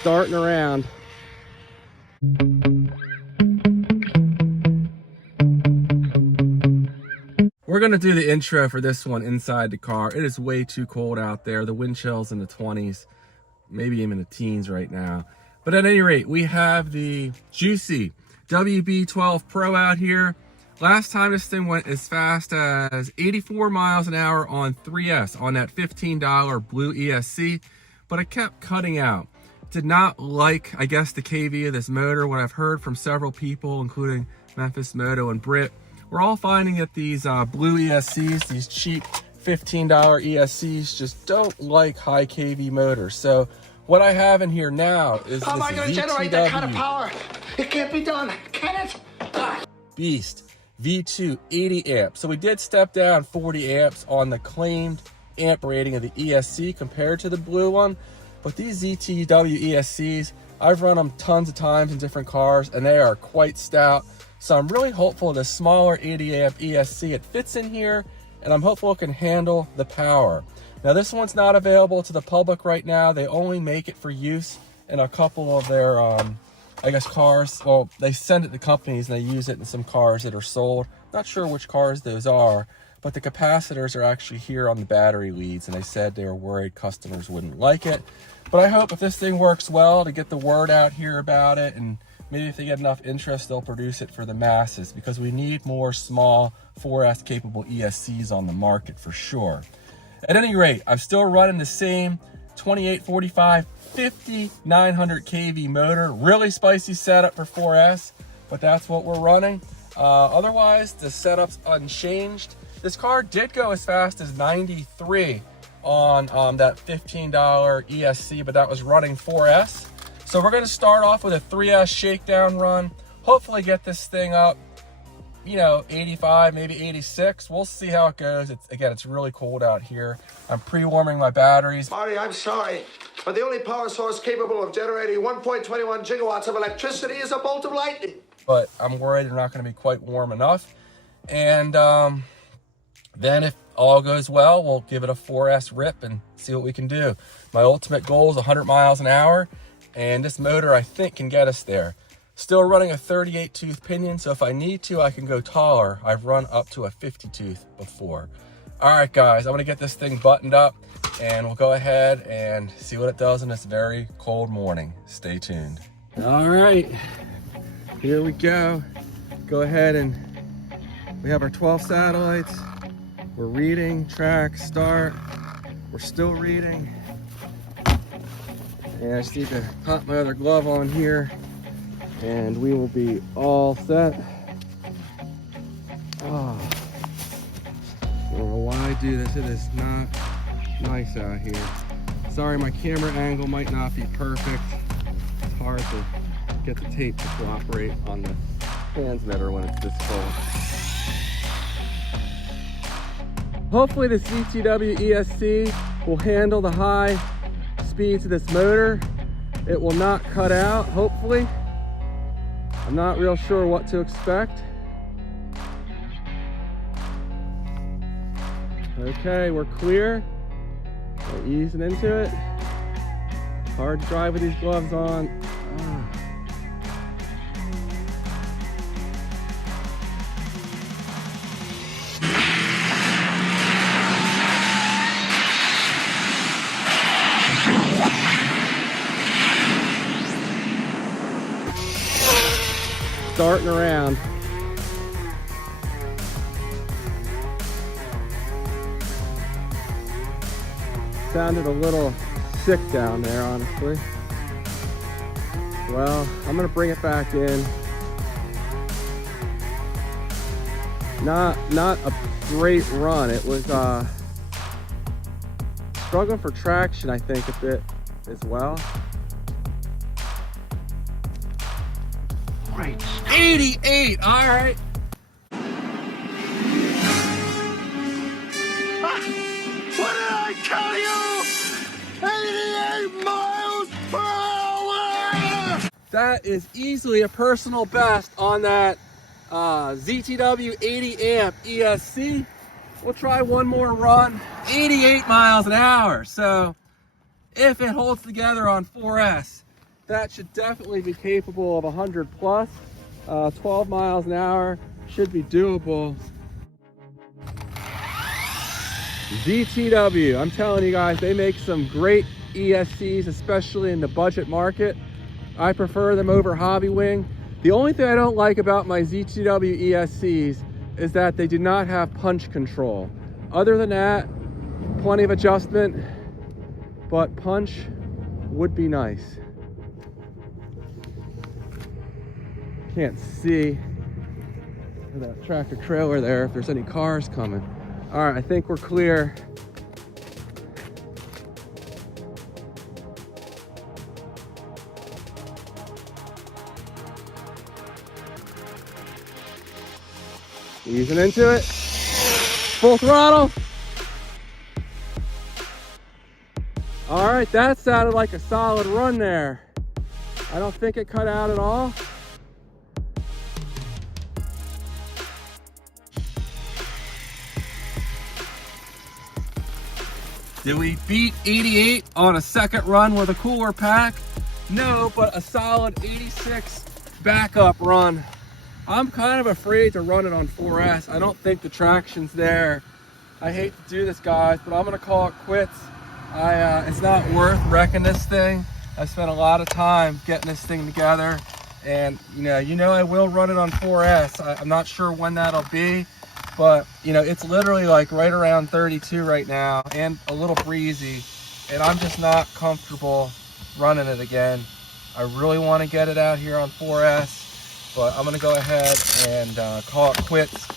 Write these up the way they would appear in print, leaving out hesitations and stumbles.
starting around. We're gonna do the intro for this one inside the car. It is way too cold out there. The wind chill's in the 20s, maybe even the teens right now. But at any rate, we have the Jiusi WB12Pro out here. Last time this thing went as fast as 84 miles an hour on 3S on that $15 blue ESC, but it kept cutting out. Did not like, I guess, the KV of this motor. What I've heard from several people, including Memphis Moto and Brit, we're all finding that these blue ESCs, these cheap $15 ESCs, just don't like high KV motors. So what I have in here now is how am I going to generate that kind of power? It can't be done, can it? Beast V2 80 amps. So we did step down 40 amps on the claimed amp rating of the ESC compared to the blue one. But these ZTW ESCs, I've run them tons of times in different cars and they are quite stout. So I'm really hopeful this smaller 80 amp ESC, it fits in here, and I'm hopeful it can handle the power. Now this one's not available to the public right now. They only make it for use in a couple of their, I guess, cars. Well, they send it to companies and they use it in some cars that are sold. Not sure which cars those are, but the capacitors are actually here on the battery leads, and they said they were worried customers wouldn't like it. But I hope if this thing works well to get the word out here about it, and maybe if they get enough interest, they'll produce it for the masses, because we need more small 4S capable ESCs on the market for sure. At any rate, I'm still running the same 2845 5900 kV motor. Really spicy setup for 4S, but that's what we're running. Otherwise, the setup's unchanged. This car did go as fast as 93 on that $15 ESC, but that was running 4S. So we're going to start off with a 3S shakedown run. Hopefully get this thing up, you know, 85, maybe 86. We'll see how it goes. It's really cold out here. I'm pre-warming my batteries. Marty, I'm sorry, but the only power source capable of generating 1.21 gigawatts of electricity is a bolt of lightning. But I'm worried they're not going to be quite warm enough. And then if all goes well, we'll give it a 4S rip and see what we can do. My ultimate goal is 100 miles an hour. And this motor, I think, can get us there. Still running a 38 tooth pinion, so if I need to, I can go taller. I've run up to a 50 tooth before. All right, guys, I'm gonna get this thing buttoned up and we'll go ahead and see what it does in this very cold morning. Stay tuned. All right, here we go. Go ahead, and we have our 12 satellites. We're reading, track, start. We're still reading. And I just need to pop my other glove on here and we will be all set. Oh, I don't know why I do this. It is not nice out here. Sorry, my camera angle might not be perfect. It's hard to get the tape to cooperate on the transmitter when it's this cold. Hopefully the ZTW ESC will handle the high speeds of this motor. It will not cut out, hopefully. I'm not real sure what to expect. Okay, we're clear. We're easing into it. Hard to drive with these gloves on. Starting around. Sounded a little sick down there, honestly. Well, I'm gonna bring it back in. Not a great run. It was struggling for traction, I think, a bit as well. Right. 88, all right. What did I tell you? 88 miles per hour! That is easily a personal best on that ZTW 80 amp ESC. We'll try one more run. 88 miles an hour. So if it holds together on 4S, that should definitely be capable of 100 plus. 12 miles an hour should be doable. ZTW, I'm telling you guys, they make some great ESCs, especially in the budget market. I prefer them over Hobby Wing. The only thing I don't like about my ZTW ESCs is that they do not have punch control. Other than that, plenty of adjustment, but punch would be nice. Can't see that tractor trailer there if there's any cars coming. All right, I think we're clear. Easing into it. Full throttle. All right, that sounded like a solid run there. I don't think it cut out at all. Did we beat 88 on a second run with a cooler pack? No, but a solid 86 backup run. I'm kind of afraid to run it on 4S. I don't think the traction's there. I hate to do this, guys, but I'm gonna call it quits. It's not worth wrecking this thing. I spent a lot of time getting this thing together, and you know I will run it on 4S. I'm not sure when that'll be, but it's literally like right around 32 right now and a little breezy, and I'm just not comfortable running it again. I really want to get it out here on 4S, but I'm gonna go ahead and call it quits.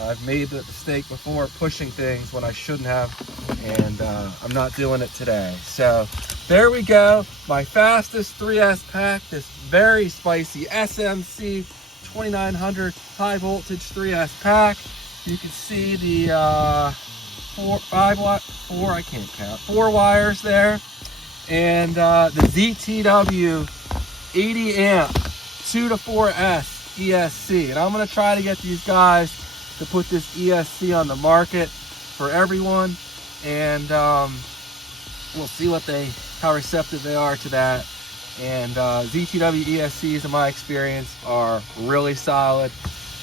I've made the mistake before pushing things when I shouldn't have, and I'm not doing it today. So there we go, my fastest 3S pack, this very spicy SMC 2900 high voltage 3S pack. You can see the 4 wires there, and the ZTW 80 amp 2 to 4S ESC. And I'm gonna try to get these guys to put this ESC on the market for everyone, and we'll see how receptive they are to that. And ZTW ESCs, in my experience, are really solid.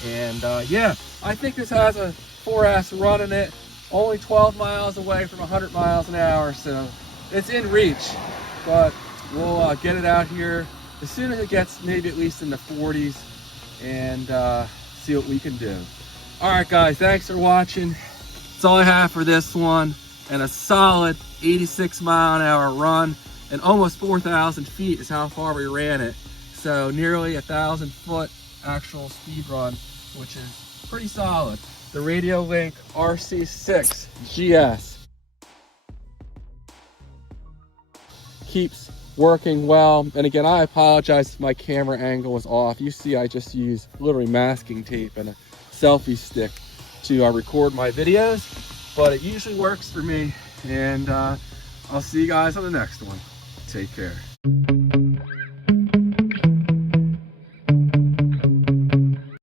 And yeah, I think this has a 4S run in it, only 12 miles away from 100 miles an hour, so it's in reach. But we'll get it out here as soon as it gets maybe at least in the 40s, and see what we can do. All right, guys, thanks for watching. That's all I have for this one, and a solid 86 mile an hour run, and almost 4,000 feet is how far we ran it. So nearly 1,000 foot actual speed run, which is pretty solid. The Radio Link RC6 GS keeps working well. And again, I apologize if my camera angle was off. You see, I just use literally masking tape and a selfie stick to record my videos, but it usually works for me. And I'll see you guys on the next one. Take care.